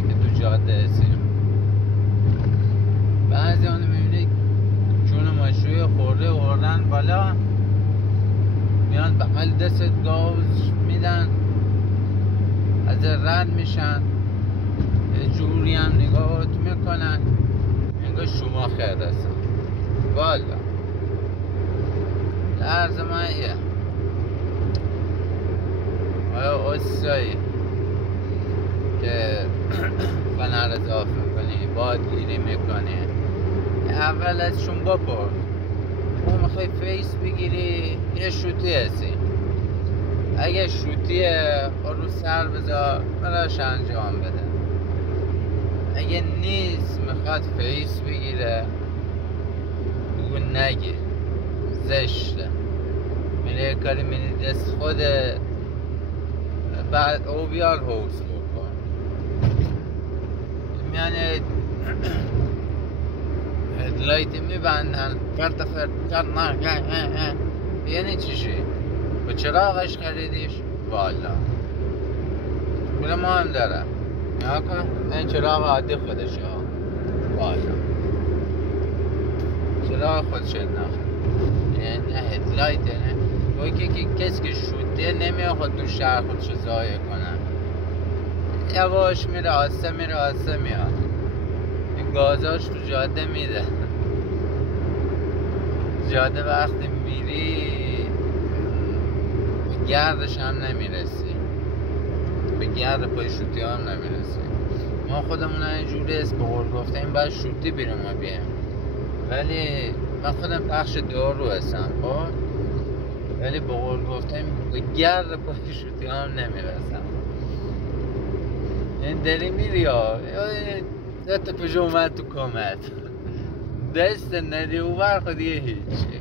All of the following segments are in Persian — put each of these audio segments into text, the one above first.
که تو جاده هستیم. بعضی آنو میبینی چون ماشوی خورده خوردن بالا، میان بغل دست گاز میدن، از رد میشن، یه جوری هم نگاهت میکنن انگار شما خیر هستن. والا لرز مایه آیا اصایی که فنر اضاف میکنی، بادگیری میکنی، اول ازشون بپرس. اون میخوای فیس بگیری یه شوتی هستی، اگه شوتیه رو سر بذار براش انجام بده. اگه نیست میخواد فیس بگیره بگو نگیر، زشته. میره کاری میری دست خوده، بعد او بیار حوص بکن. یعنی هدلایت میبندن فرد یعنی چیشی؟ با چراغش خریدیش؟ والا بله ما هم داره نیا کن، این چراغ عادی خودشه. والا چراغ خودشه نخواه، نه هدلایت نه. توی که کسی که شوته نمیه خود تو شهر خودشو ضایع کنن، یواش میره آسته میره آسته میاد. این گازاش تو جاده میده، جاده وقتی میری به گردش هم نمیرسی، به گرد پای شوتی هم نمیرسی. ما خودمون اینجوری است، به قول گفته این باید شوتی بیرون ما بیم، ولی من خودم بخش دارو هستم خب، ولی به قول گفته به گرد پای شوتی هم نمیرسم. این داری میری ها دست پژو اومد تو کامت دست ندی او بر خودیه هیچی،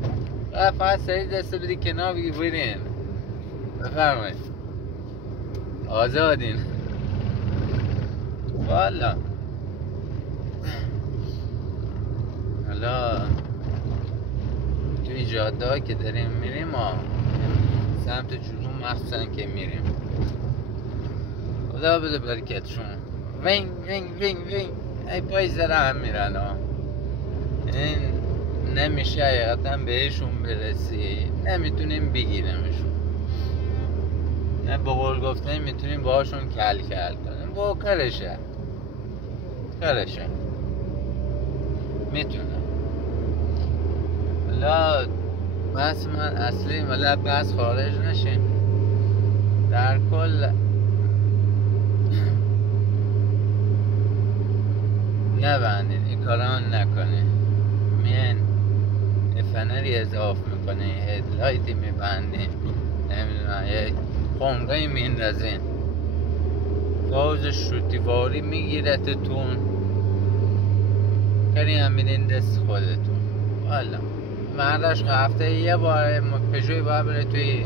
فقط سریع دست بدی کنار بگی برین بفرمایید آزادین. والا حالا توی جاده ها که داریم میریم سمت جنوب مخصوصا که میریم، خدا بده برکتشون، وینگ وینگ وینگ وینگ ای پای زره هم میرن ها. این نمیشه حقیقتا بهشون برسی، نمیتونیم بگیریمشون، نه به قول گفته میتونیم باهاشون کل کنیم. با کارشه میتونه. حالا بس من اصلی ملت بس خارج نشیم، در کل نبندین، این کارا نکنین. میان فنری اضاف میکنین، هدلایتی میبندین، نمیدونم یه خمقه میندازین، گاز شوتیواری میگیرتتون، کاری هم میدین دست خودتون. والا مردش هفته یه بار پژوی باید بره توی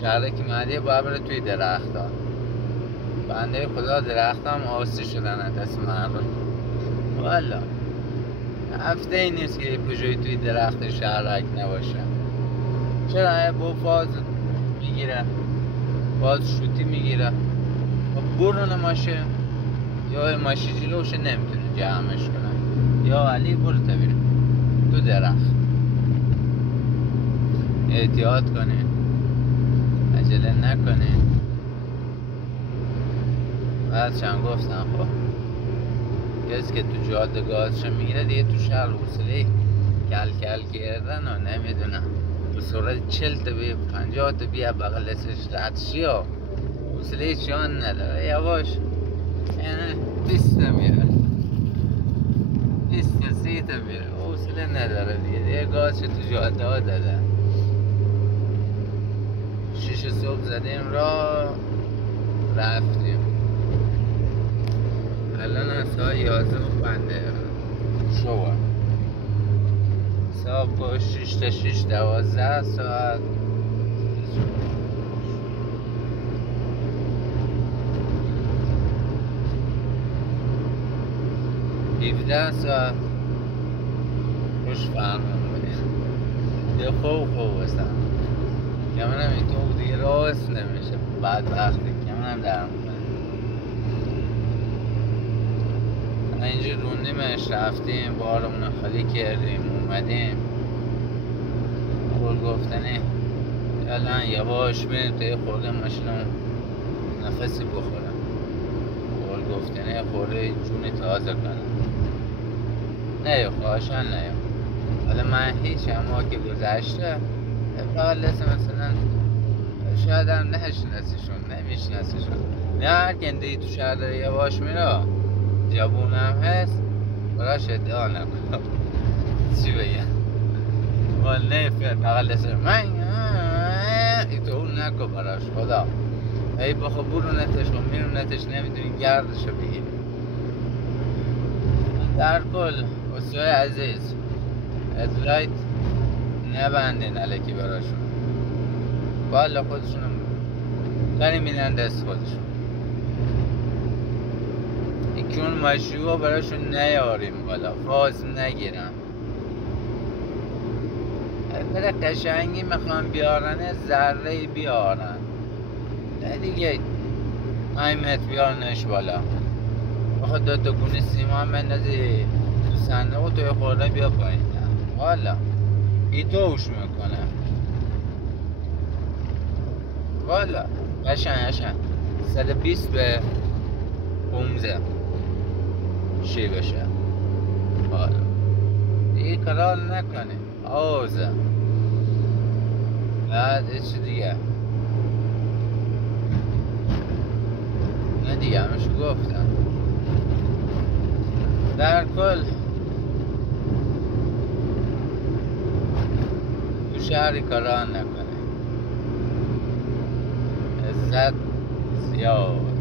شهره که مردیه باید بره توی درخت ها. بنده خدا درخت هم آسته شدن دست مردم. والا هفته ای نیست که پژوی توی درخت شهرک نباشه. چرا با فاز میگیره، باز شوتی میگیره، برون ماشه یا ماشی جلوشه نمیتونه جمعش کنه، یا علی برو تبیره تو درخت. احتیاط کنه، عجله نکنه. بعدش هم گفتم خب کسی که تو جاده گازش میگیره دیگه تو شهر حوصله کل کردن و نمیدونم به سرعت 40 تا بیا 50 تا بیا بغل دستش رد شی و حوصله چیان نداره. یواش یعنی 20 تا میره 20 تا 30 تا میره، حوصله نداره دیگه گازش تو جاده ها داده. 6 صبح زدیم را رفتیم، الان ساعت 11 شو ساعت با 6 تا 6 12 ساعت 17 ساعت خوش فرمان بودیم. یه خوب هستم که منم این تو دیگه راست نمیشه، بعد وقتی که منم در اینجا روندیمش رفتیم بارمون خالی کردیم اومدیم قول گفتنی الان یواش بریم تا یه خورده ماشینم نفسی بخورم قول گفتنی خورده جون تازه کنم نه خواهشان نه حالا من هیچ اما که گذشته ابراهال لسه مثلا شاید هم نمیشناسیشون نه هر کنده تو شهر داره یواش میره جوون هم هست براش ادعا نکنم چی بگم وال نفر بقیل لسه من ایتو اون نکن براش خدا ای بخوا برونتش و میرونتش نمیدونی گردشو بگیری در کل دوستای عزیز هدلایت نبندین الکی براشون والا خودشون داری میدن دست خودشون یکیون مشروع براشون نیاریم بالا فاز نگیرم اگر قشنگی میخوان بیارن ذره بیارن نه دیگه قیمت بیارنش بالا بخواد دوتا گونه سیما هم بندازی تو صندوق و توی خورده بیا پایین والا ایتوش میکنه والا قشنگ 120 به 15 چی بشه والا دیگه کلال نکنه آوزه بعد چی دیگه نه دیگه همشو گفتم در کل تو شهری کاران نکنه عزت زیاد